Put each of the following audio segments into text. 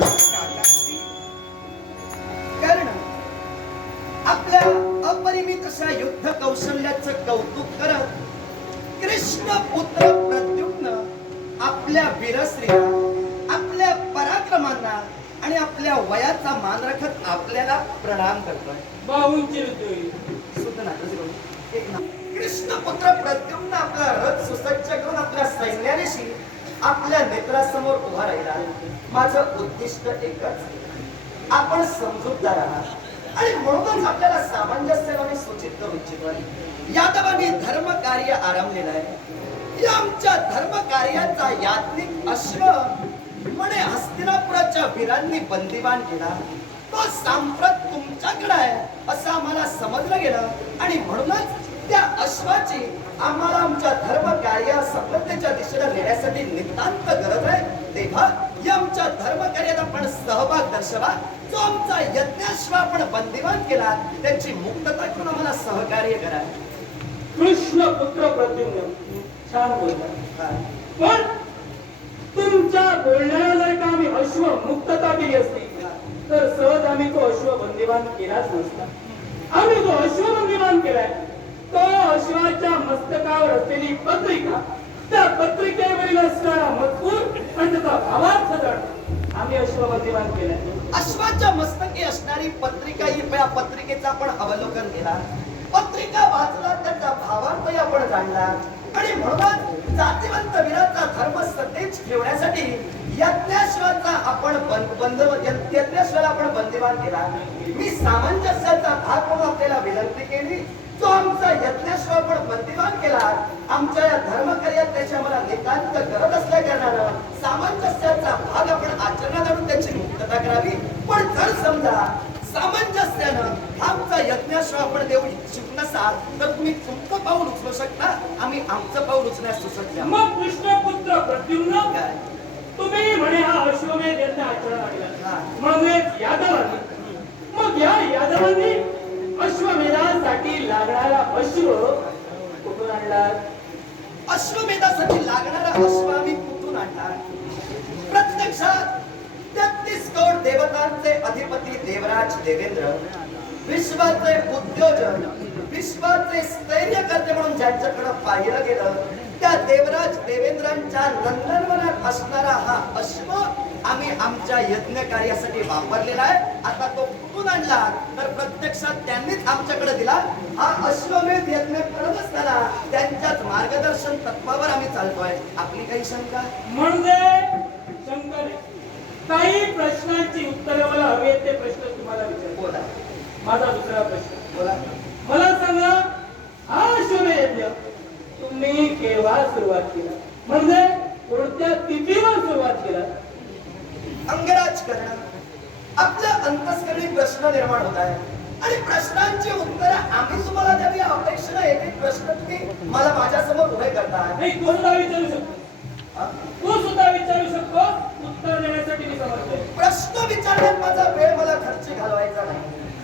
काकाश्री, कर्ण आपल्या अपरिमित अशा युद्ध कौशल्याचं कौतुक करत कृष्ण पुत्र प्रद्युम्न आपल्या वीरश्रीला आपल्या पराक्रमांना आणि आपल्या वयाचा मान राखत आपल्याला प्रणाम करतोय. ना. कृष्ण पुत्र प्रद्युम्न आपला रथ सुसज्ज करून आपल्या सैन्यानिशी आपल्या नेत्रासमोर उभा राहिला. माझं उद्दिष्ट एकच आपण समजूतदार आहात. आणि म्हणूनच आपल्याला सामंजस्याने सूचित करू इच्छितो यादवांनी धर्म कार्य आरंभलेलं आहे. या आमच्या धर्म कार्याचा यात्रिक अश्व म्हणे हस्तिनापुराच्या वीरांनी बंदिवान केला. तो सांप्रत तुमच्याकडे आहे असं आम्हाला समजलं गेलं. आणि म्हणूनच त्या अश्वाची आम्हाला आमच्या धर्म कार्या सफलतेच्या दिशेने नेण्यासाठी नितांत गरज आहे. तेव्हा या आमच्या धर्म कार्यात आपण सहभाग दर्शवा. जो आमचा यज्ञाश्व आपण बंदिवान केला त्याची मुक्तता करून आम्हाला सहकार्य करा. कृष्ण पुत्र प्रद्युम्न छान बोलला. पण तुमच्या बोलण्याला जर का आम्ही अश्व मुक्तता केली असती. तर सहज आम्ही तो अश्व बंदिवान केलाच नसता. आम्ही तो अश्व बंदिवान केलाय. तो अश्वाच्या मस्तकावर असलेली पत्रिका. त्या पत्रिकेवरील असणारा मजकूर आणि त्याचा भावार्थ जाणून आम्ही अश्वाच्या मस्तकी असणारी पत्रिका ही या पत्रिकेचा आपण अवलोकन केला पत्रिका वाचला त्याचा भावार्थही आपण जाणला. आणि म्हणूनच जातीवंत वीराचा धर्म सतेज ठेवण्यासाठी यज्ञाश्वाचा आपण बंद बंद यज्ञाश्वाला आपण बंदिवान केला. मी सामंजस्याचा भाग म्हणून आपल्याला विनंती केली. जो आमचा यज्ञाश्व आपण बंदिवान केला आमच्या या धर्मकार्यात त्याची आम्हाला नितांत गरज असल्या कारणानं सामंजस्याचा भाग आपण आचरणात आणून त्याची मुक्तता करावी पण जर समजा सामंजस्यानं आमचा यज्ञाश्व आपण देऊ इच्छुक नसाल तर तुम्ही तुमचं पाऊल उचलू शकता आम्ही आमचं पाऊल उचलण्यास सुसज्ज. मग कृष्ण पुत्र प्रद्युम्न काय? तुम्ही म्हणे हा अश्वमेध यज्ञ आचरण. आणला म्हणजेच यादवांनी मग या यादवांनी अश्वमेधासाठी लागणारा अश्व कुठून आणला अश्वमेधासाठी लागणारा अश्व आम्ही कुठून आणणार? प्रत्यक्षात तेहतीस करोड देवतांचे अधिपती देवराज देवेंद्र विश्वाचे उद्योजक विश्वाचे स्थैर्यकर्ते म्हणून ज्यांच्याकडे पाहिलं गेलं त्या देवराज देवेंद्रांच्या नंदनवनात असणारा हा अश्व आम्ही आमच्या यज्ञ कार्यासाठी वापरलेला आहे. आता तो कुठून आणला? तर प्रत्यक्षात त्यांनीच आमच्याकडे दिला. हा अश्वमेध यज्ञ करत असताना त्यांच्याच मार्गदर्शन तत्वावर आम्ही चालतोय. आपली काही शंका? म्हणजे शंकर. काही प्रश्नांची उत्तरे मला हवी आहेत ते प्रश्न तुम्हाला विचारतो. बोला. माझा दुसरा प्रश्न. बोला. मला सांगा हा अश्वमेध यज्ञ तुम्ही केव्हा सुरुवात केला? म्हणजे कोणत्या तिथीवर सुरुवात केला? अंगराज करणं आपल्या अंतस्करणी प्रश्न निर्माण होत आहे आणि प्रश्नांची उत्तरं आम्ही तुम्हाला द्यावी या अपेक्षेनं एक एक प्रश्न तुम्ही मला माझ्यासमोर उभे करताय तो सुद्धा विचारू शकतो? तू सुद्धा विचारू शकतो उत्तर देण्यासाठी मी आहे. प्रश्न विचारण्यात माझा वेळ मला खर्ची घालवायचा नाही.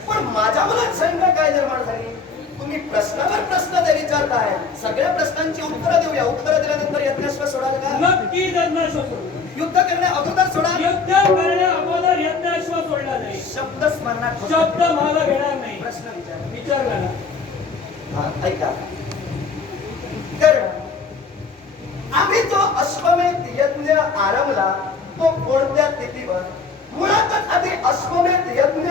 पण माझ्या मनात शंका काय निर्माण झाली? तुम्ही प्रश्नावर प्रश्न ते विचारताय. सगळ्या प्रश्नांची उत्तरं देऊया. उत्तरं दिल्यानंतर यज्ञाश्व सोडाल का? नक्की जगणार शकतो युद्ध करण्या अगोदर सोडाल युद्ध करण्या अगोदर यज्ञाश्व सोडला नाही. शब्द स्मरणात. शब्द मागे घेणार नाही. प्रश्न विचार. विचारला ना हा, ऐका. कारण आम्ही जो अश्वमेध यज्ञ आरंभला तो कोणत्या तिथीवर? मुळातच आधी अश्वमेध यज्ञ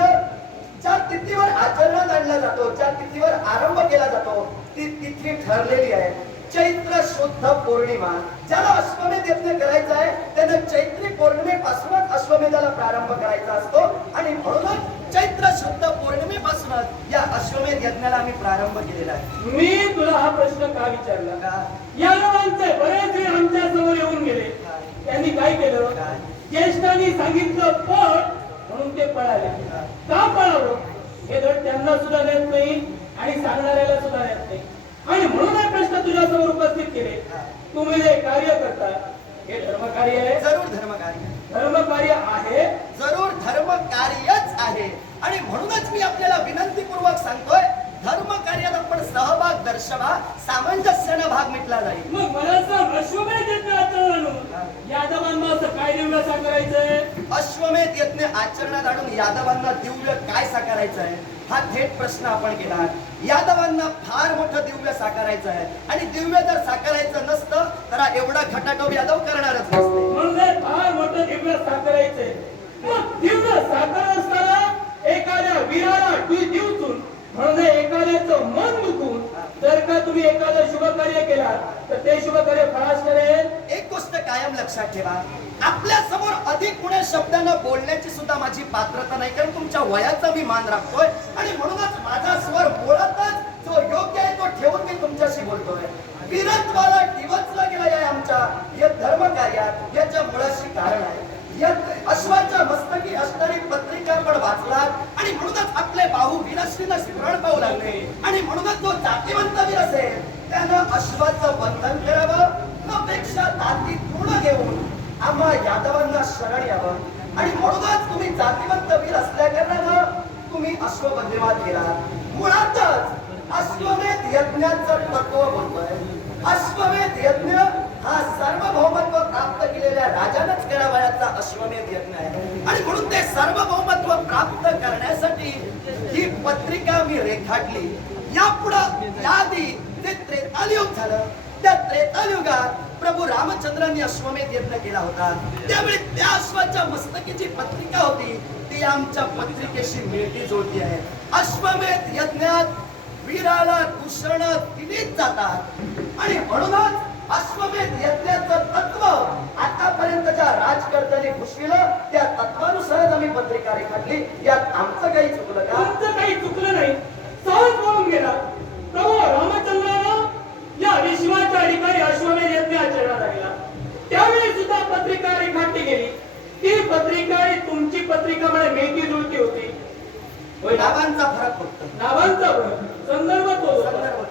ज्या तिथीवर आचरणात आणला जातो ज्या तिथीवर आरंभ केला जातो ती तिथी ठरलेली आहे. चैत्र शुद्ध पौर्णिमा. ज्याला अश्वमेध यज्ञ करायचा आहे त्यानं चैत्री पौर्णिमेपासूनच अश्वमेधाला प्रारंभ करायचा असतो. आणि म्हणूनच चैत्र शुद्ध पौर्णिमेपासूनच या अश्वमेध यज्ञाला आम्ही प्रारंभ केलेला आहे. मी तुला हा प्रश्न का विचारला? का? यादवांचे बरेच वेळ आमच्यासमोर येऊन गेले. त्यांनी काय केलं? काय? ज्येष्ठांनी सांगितलं पळ. म्हणून ते पळाले. का पळावं? हे धड त्यांना सुद्धा देत नाही आणि सांगणाऱ्याला सुद्धा देत नाही. आणि म्हणून हे प्रश्न तुझ्या समोर उपस्थित केले. तुम्ही जे कार्य करता हे धर्म कार्य आहे. जरूर धर्म कार्य धर्म कार्य आहे. जरूर धर्म कार्यच आहे. आणि म्हणूनच मी आपल्याला विनंतीपूर्वक सांगतोय धर्म कार्यात आपण सहभाग दर्शवा सामंजस्यानं भाग मिटला जाईल. मग मला सांग अश्वमेध यज्ञ आचरण यादवांना असं काय नेमकं सांगायचंय अश्वमेध यज्ञ आचरणात आणून यादवांना दिव्य काय साकारायचं आहे हा थेट प्रश्न आपण घेणार. यादवांना फार मोठं दिव्य साकारायचं आहे. आणि दिव्य जर साकारायचं नसतं तर हा एवढा घटाटोप यादव करणारच नसते. म्हणजे फार मोठं दिव्य साकारायचंय. मग दिव्य साकार असताना एखाद्या वीराला टी दिवचून म्हणजे एखाद्याचं मन दुखून जर का तुम्ही एखादं शुभ कार्य केला तर ते शुभ कार्य फळास करेल कायम लक्षात ठेवा. आपल्यासमोर अधिक कुण्या शब्दांना बोलण्याची सुद्धा माझी पात्रता नाही. कारण तुमच्या वयाचा मी मान राखतोय आणि म्हणूनच माझा स्वर बोलतच जो योग्य आहे तो ठेवून मी तुमच्याशी बोलतोय. वीरत्वाला डिवचला गेला आहे आमच्या या धर्म कार्यात याच्या मुळाशी कारण आहे. या अश्वाच्या मस्तकी असणारी पत्रिका पण वाचलात. आणि म्हणूनच आपले बाहू वीरश्रीनं स्मरण पाहू लागले. आणि म्हणूनच जो जातीवंत वीर असेल त्यानं अश्वाचं बंधन करावं. अपेक्षा ताती पूर्ण घेऊन आम्हा यादवांना शरण यावं. आणि म्हणूनच तुम्ही जातीवंत वीर असल्या कारणानं तुम्ही अश्वबंधीवाद केला मुळातच अश्वमेध यज्ञाचं तत्व बोलतोय. अश्वमेध यज्ञ हा सार्वभौमत्व प्राप्त केलेल्या राजानच करावयाचा अश्वमेध यज्ञ आहे. आणि म्हणून ते सार्वभौमत्व प्राप्त करण्यासाठी ही पत्रिका मी रेखाटली. यापुढं यादी ते त्रेतालयुग झालं. त्या त्रेतालयुगात प्रभू रामचंद्रांनी अश्वमेध यज्ञ केला होता. त्यावेळी त्या अश्वाच्या मस्तकीची पत्रिका होती. ती आमच्या पत्रिकेशी मिळती जुळती आहे. अश्वमेध यज्ञात वीराला दूषण दिलीच जातात. आणि म्हणूनच अश्वमेध यज्ञाचं तत्व आतापर्यंत ज्या राजकर्त्यांनी घुसविलं त्या तत्वानुसारच आम्ही पत्रिका रेखाटली. यात आमचं काही चुकलं का? आमचं काही चुकलं नाही. सहज बोलून गेला प्रभू रामचंद्र या विश्वाच्या ठिकाणी अश्वमेध यज्ञ आचरणात आलेला त्यावेळी सुद्धा पत्रिका रेखाटली गेली. ती पत्रिका ही तुमची पत्रिका मला मेहती जुळती होती? नावांचा फरक फक्त. नावांचा फरक. संदर्भ तो. संदर्भ.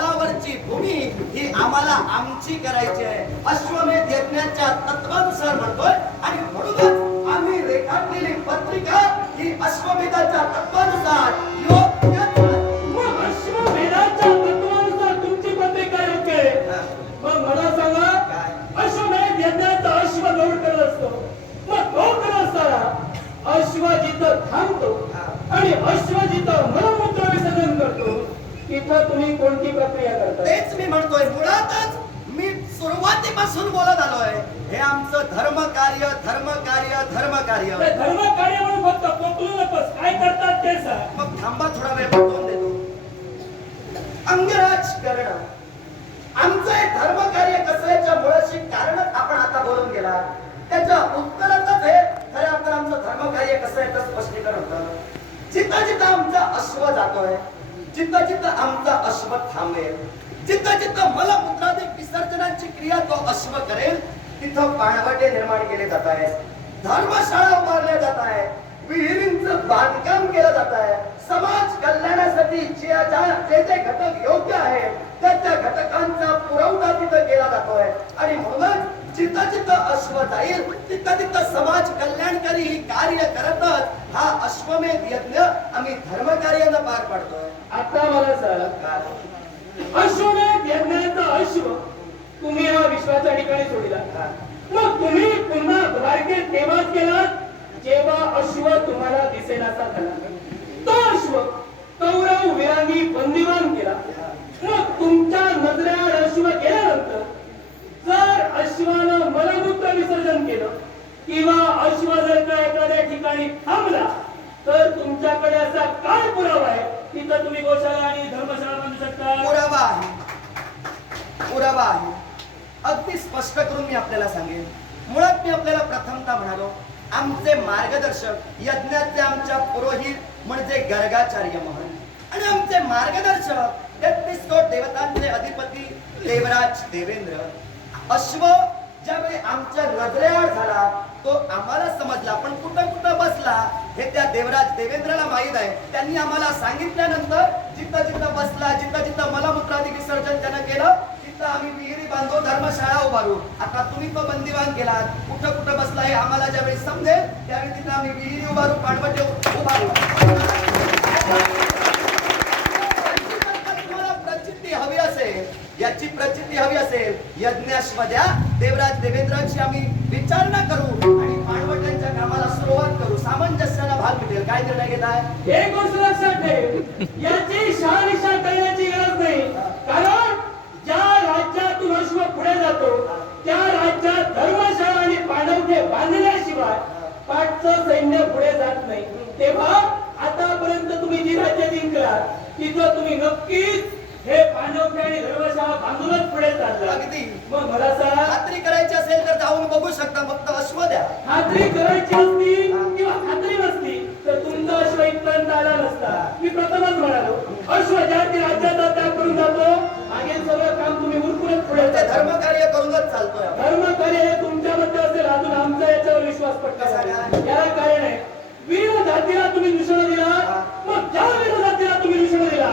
प्रत्येक भूमी ही आम्हाला आमची करायची आहे. अश्वमेध यज्ञाच्या तत्वानुसार म्हणतोय. आणि म्हणूनच आम्ही रेखाटलेली पत्रिका ही अश्वमेधाच्या तत्व तिथं तुम्ही कोणती प्रक्रिया करता? तेच मी म्हणतोय मुळातच मी सुरुवातीपासून बोलत आलोय हे आमचं धर्म कार्य धर्म कार्य धर्म कार्य धर्म कार्य म्हणून फक्त पोकलू नकोस. काय करतात ते सांग. मग थांबा थोडा वेळ पटवून देतो. अंगराज करणं आमचं हे धर्म कार्य कसल्याच्या मुळाशी कारण आपण आता बोलून गेला त्याच्या उत्तरातच हे खरं आपण आमचं धर्म कार्य कसं आहे याचं स्पष्टीकरण होतं. जिथं जिथं आमचा अश्व जातोय जिथं जिथं आमचा अश्व थांबेल जिथं जिथं मलमूत्राधिक विसर्जनाची क्रिया तो अश्व करेल तिथं पाणवटे निर्माण केले जात आहेत. धर्मशाळा उभारल्या जात आहेत. विहिरींचं बांधकाम केलं जात आहे. समाज कल्याणासाठी जे ज्या- जे जे घटक योग्य आहेत त्या त्या घटकांचा पुरवठा तिथं केला जातोय. आणि म्हणूनच जिथं जिथं अश्व जाईल तिथं तिथं समाज कल्याणकारी ही कार्य करतच हा अश्वमेध यज्ञ आम्ही धर्मकार्यानं पार पाडतोय आता मला सर अश्वमेध यज्ञाचा अश्व तुम्ही हा विश्वाच्या ठिकाणी सोडिला. मग तुम्ही पुन्हा द्वारकेत तेव्हाच केलात जेव्हा अश्व तुम्हाला दिसेनासा झाला. तो अश्व कौरव वीरांनी बंदिवान केला. मग तुमच्या जर अश्वानं मलमूत्र विसर्जन केलं किंवा अश्व जर का एखाद्या ठिकाणी थांबला तर तुमच्याकडे असा काय पुरावा आहे? तिथं तुम्ही गोशाळा आणि धर्मशाळा म्हणू शकता. पुरावा आहे. पुरावा आहे. अगदी स्पष्ट करून मी आपल्याला सांगेन. मुळात मी आपल्याला प्रथमता म्हणालो आमचे मार्गदर्शक यज्ञाचे आमच्या पुरोहित म्हणजे गर्गाचार्य महन. आणि आमचे मार्गदर्शक देवतांचे अधिपती देवराज देवेंद्र. अश्व ज्यावेळी आमच्या नजरेआड झाला तो आम्हाला समजला. पण कुठं कुठं बसला हे त्या देवराज देवेंद्रला माहीत आहे. त्यांनी आम्हाला सांगितल्यानंतर जिथं जिथं बसला जिथं जिथं मलमूत्रादी विसर्जन त्यानं केलं तिथं आम्ही विहिरी बांधो धर्मशाळा उभारू. आता तुम्ही तो बंदिवान केलात कुठं कुठं बसला हे आम्हाला ज्यावेळी समजेल त्यावेळी तिथं आम्ही विहिरी उभारू पाणवटे उभारू. असेल याची प्रचिती हवी असेल यज्ञाश्वद्या देवराज देवेंद्रांची आम्ही विचारणा करू आणि पाणवट्यांच्या कामाला सुरुवात करू. सामंजस्याला भाग मिळेल. काय निर्णय घेताय? हे गोष्ट लक्षात ठेव याची शहानिशा करण्याची गरज नाही. कारण ज्या राज्यातून अश्व पुढे जातो त्या राज्यात धर्मशाळा आणि पांडवखे बांधल्याशिवाय पाठचं सैन्य पुढे जात नाही. तेव्हा आतापर्यंत तुम्ही जी राज्य जिंकला तिथं तुम्ही नक्कीच हे पांडवखे आणि धर्मशाळा बांधूनच पुढे चालला अगदी. मग मला सांग खात्री करायची असेल तर जाऊन बघू शकता फक्त अश्व द्या खात्री करायची असती किंवा खात्री नसती तर तुमचा अश्व इथपर्यंत आला नसता मी प्रथमच म्हणालो अश्व ज्या ती राज्याचा त्याग करून जातो मागील सगळं काम तुम्ही उरकूनच पुढे. धर्म कार्य करूनच चालतोय. धर्म कार्य हे तुमच्यामध्ये असेल अजून आमचा याच्यावर विश्वास काय? याला कारण आहे वीर जातीला तुम्ही निशाणा दिला मग ज्या वीर जातीला तुम्ही निशाणा दिला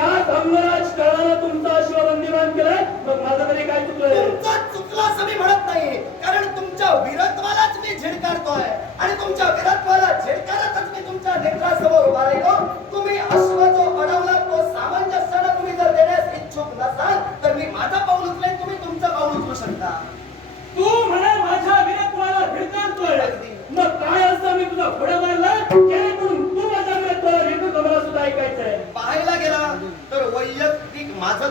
त्या अंगराज कळाला तुमचा अश्व बंदिवान केलाय? मग माझं तरी काय चुकलं तुमचा चुकला असं मी म्हणत नाही. कारण तुमच्या वीरत्वालाच मी झिडकारतोय आणि तुमच्या वीरत्वाला झिडकारतच मी तुमच्या नेत्रासमोर उभा राहिलो तुम्ही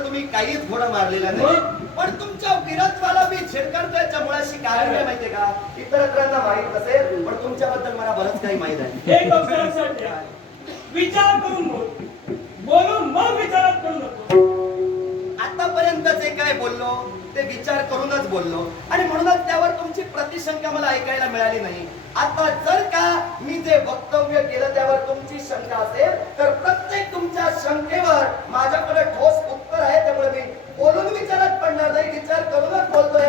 तुम्ही काहीच घोडं मारलेलं नाही? पण तुमच्या वीरत्वाला मी याच्या मुळाशी कारण काय माहितीये का? इतरांना माहीत नसेल पण तुमच्याबद्दल मला बरंच काही माहीत आहे. एक. विचार करून बोल. बोलून मग विचारात करू नको. आतापर्यंत जे काय बोललो ते विचार करूनच बोललो. आणि म्हणूनच त्यावर तुमची प्रतिशंका मला ऐकायला मिळाली नाही. आता जर का मी जे वक्तव्य केलं त्यावर तुमची शंका असेल तर प्रत्येक तुमच्या शंकेवर माझ्याकडे ठोस उत्तर आहे त्यामुळे मी बोलून विचारात पडणार नाही विचार करूनच बोलतोय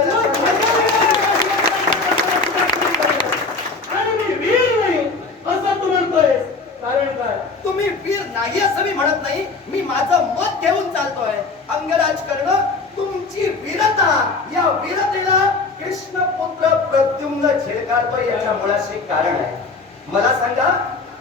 आणि मी वीर नाही असं तू म्हणतोयस कारण काय तुम्ही वीर नाही असं मी म्हणत नाही मी माझं मत घेऊन चालतोय अंगराज करणं तुमची वीरता या वीरतेला कृष्ण पुत्र प्रद्युम्न झिडकारतोय याच्या मुळाशी कारण आहे मला सांगा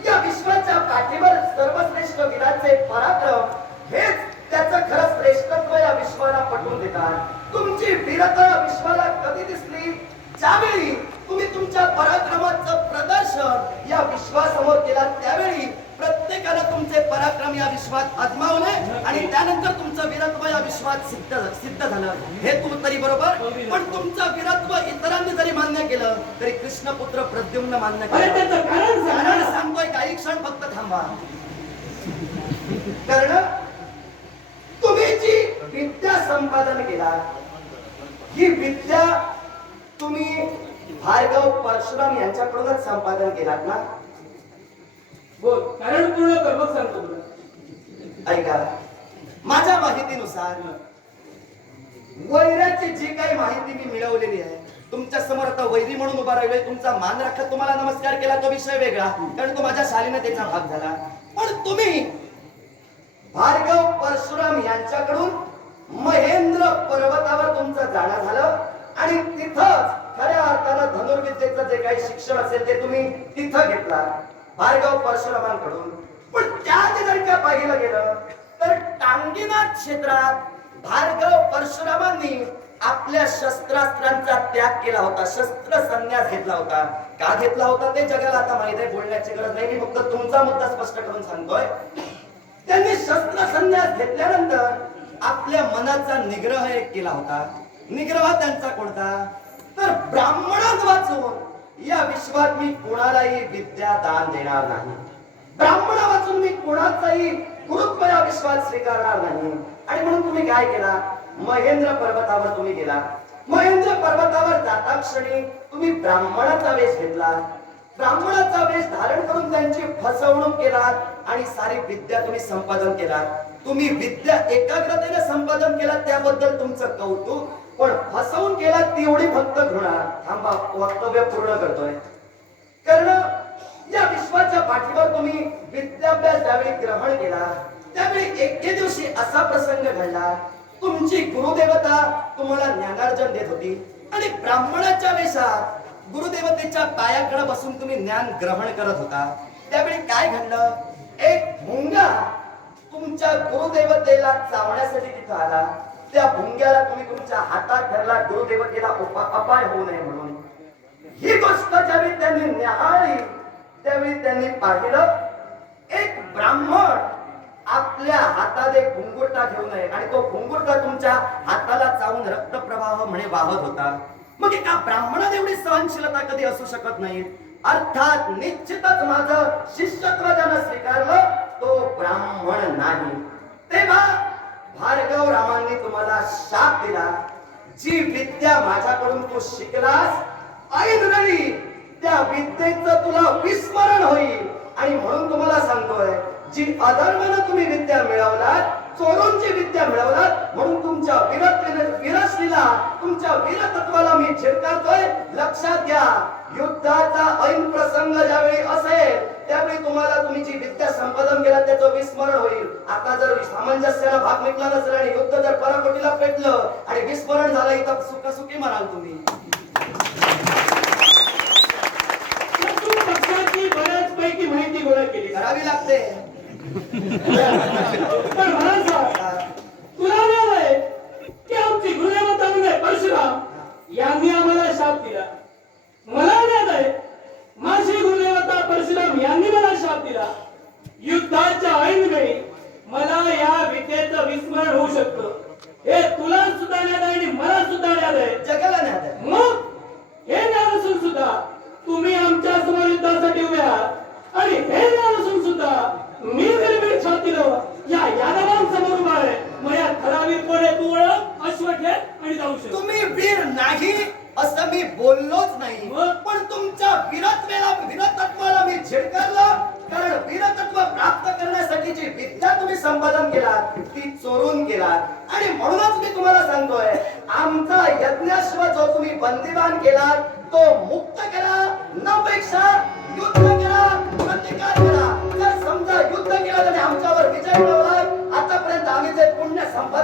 या विश्वाच्या पाठीवर सर्वश्रेष्ठ वीराचे पराक्रम हेच त्याचं खरं श्रेष्ठत्व या विश्वाला पटवून देतात तुमची वीरता विश्वाला कधी दिसली ज्यावेळी तुम्ही तुमच्या पराक्रमाचं प्रदर्शन या विश्वासमोर केला. त्यावेळी प्रत्येकानं तुमचे पराक्रम या विश्वात आजमावले आणि त्यानंतर तुमचं वीरत्व या विश्वात सिद्ध सिद्ध झालं. हे तू तरी बरोबर पण तुमचं वीरत्व इतरांनी जरी मान्य केलं तरी कृष्णपुत्र प्रद्युम्न मान्य केलं. कारण. सांगतोय काही क्षण फक्त थांबा. कारण तुम्ही जी विद्या संपादन केला ही विद्या तुम्ही भार्गव परशुराम यांच्याकडूनच संपादन केलात ना? बोल कारण पूर्ण कर मग सांगतो तुला. ऐका माझ्या माहितीनुसार वैराची जी काही माहिती मी मिळवलेली आहे तुमच्यासमोर आता वैरी म्हणून उभा राहिलोय तुमचा मान राखत तुम्हाला नमस्कार केला तो विषय वेगळा कारण तो माझ्या शालीने त्याचा भाग झाला. पण तुम्ही भार्गव परशुराम यांच्याकडून महेंद्र पर्वतावर तुमचं जाणं झालं आणि तिथंच खऱ्या अर्थानं धनुर्विद्येचं जे काही शिक्षण असेल ते तुम्ही तिथं घेतला भार्गव परशुरामांकडून. पण त्यात जर का पाहिलं गेलं तर टांगीनाथ क्षेत्रात भार्गव परशुरामांनी आपल्या शस्त्रास्त्रांचा त्याग केला होता शस्त्र संन्यास घेतला होता. का घेतला होता ते जगाला आता माहीत आहे बोलण्याची गरज नाही. मी फक्त तुमचा मुद्दा स्पष्ट करून सांगतोय. त्यांनी शस्त्र संन्यास घेतल्यानंतर आपल्या मनाचा निग्रह एक केला होता. निग्रह त्यांचा कोणता? तर ब्राह्मणात वाचून या विश्वात मी कोणालाही विद्या दान देणार नाही. ब्राह्मणा वाचून मी कोणाचाही गुरुत्व या विश्वात स्वीकारणार नाही. आणि म्हणून तुम्ही काय केला? महेंद्र पर्वतावर तुम्ही गेला. महेंद्र पर्वतावर जाता क्षणी तुम्ही ब्राह्मणाचा वेश घेतला. ब्राह्मणाचा वेश धारण करून त्यांची फसवणूक केलात आणि सारी विद्या तुम्ही संपादन केलात तुम्ही विद्या एकाग्रतेने संपादन केलात त्याबद्दल तुमचं कौतुक केला तेवढी फक्त घृणा. थांबा वक्तव्य पूर्ण करतोय. कारण या विश्वाच्या पाठीवर तुम्ही विद्याभ्यास ज्यावेळी ग्रहण केला त्यावेळी एके दिवशी असा प्रसंग घडला. तुमची गुरुदेवता तुम्हाला ज्ञानार्जन देत होती. आणि ब्राह्मणाच्या वेशात गुरुदेवतेच्या पायाकडे बसून तुम्ही ज्ञान ग्रहण करत होता. त्यावेळी काय घडलं? एक भुंगा तुमच्या गुरुदेवतेला चावण्यासाठी तिथं आला. त्या भुंग्याला तुम्ही तुमच्या हातात धरला गुरुदेवतेला उपा- अपाय होऊ नये म्हणून. ही गोष्ट ज्यावेळी त्यांनी न्याहाळली त्यावेळी त्यांनी पाहिलं एक ब्राह्मण आपल्या हातात एक घुंगुरटा घेऊन आहे आणि तो घुंगुरटा तुमच्या हाताला चावून रक्तप्रवाह म्हणे वाहत होता. मग एका ब्राह्मणात एवढी सहनशीलता कधी असू शकत नाही. अर्थात निश्चितच माझं शिष्यत्व ज्यानं स्वीकारलं तो ब्राह्मण नाही. तेव्हा भार्गव रामांनी तुम्हाला शाप दिला. जी विद्या माझ्याकडून तू शिकलास ऐन वेळी त्या विद्येचं तुला विस्मरण होईल. आणि म्हणून तुम्हाला सांगतोय जी अधर्मानं तुम्ही विद्या मिळवलात चोरून जी विद्या मिळवलात. म्हणून तुमच्या विरत विरसलीला तुमच्या वीरतत्वाला मी झिरकारतोय. लक्षात घ्या युद्धाचा ऐन प्रसंग ज्यावेळी असेल त्यावेळी तुम्हाला तुम्ही जी विद्या संपादन केला त्याचं विस्मरण होईल. आता जर सामंजस्याला भाग निघला नसेल आणि युद्ध जर पराकोटीला पेटलं आणि विस्मरण झालं इथं सुखसुखी म्हणाल तुम्ही. बऱ्याच पैकी माहिती गोळा केली. करावी लागते. पण तुला नाही आहे की आमची गुरुदेवता परशुराम यांनी आम्हाला शाप दिला. मला ज्ञात आहे माझी गुरुदेवता परशुराम यांनी मला शाप दिला. युद्धाच्या ऐन वेळी मला या विद्येचं विस्मरण होऊ शकतो.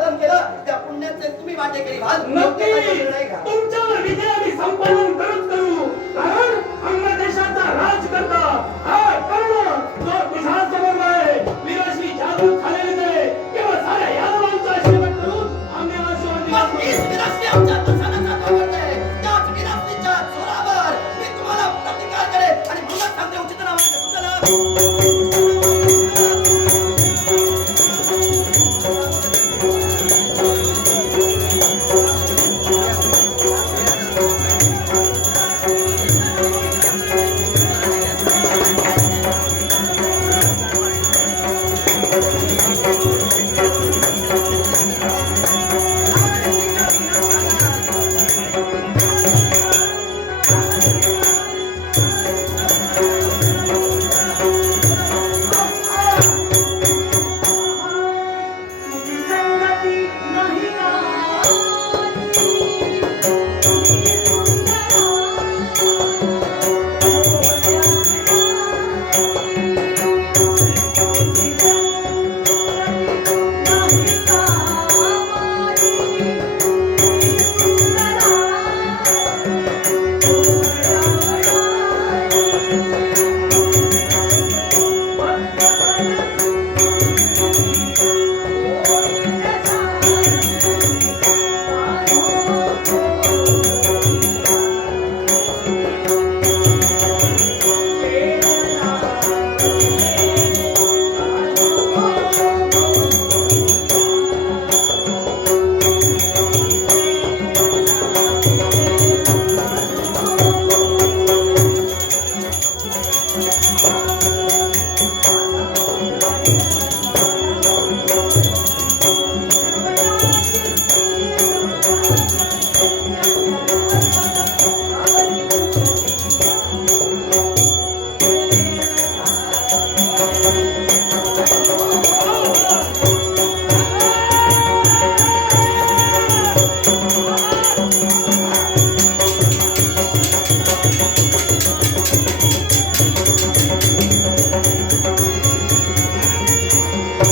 संपादन केलं त्या पुण्याचे तुम्ही निर्णय घ्या. तुमच्यावर विजय आम्ही संपादन करूच करू. कारण अन्य देशाचा राज करता हा कर्ण जो तुझ्या समोर आहे वीराशी जागृत झालेले नाही. केवळ साऱ्या यादवांचा आशीर्वाद करून आम्ही आशीर्वाद दिला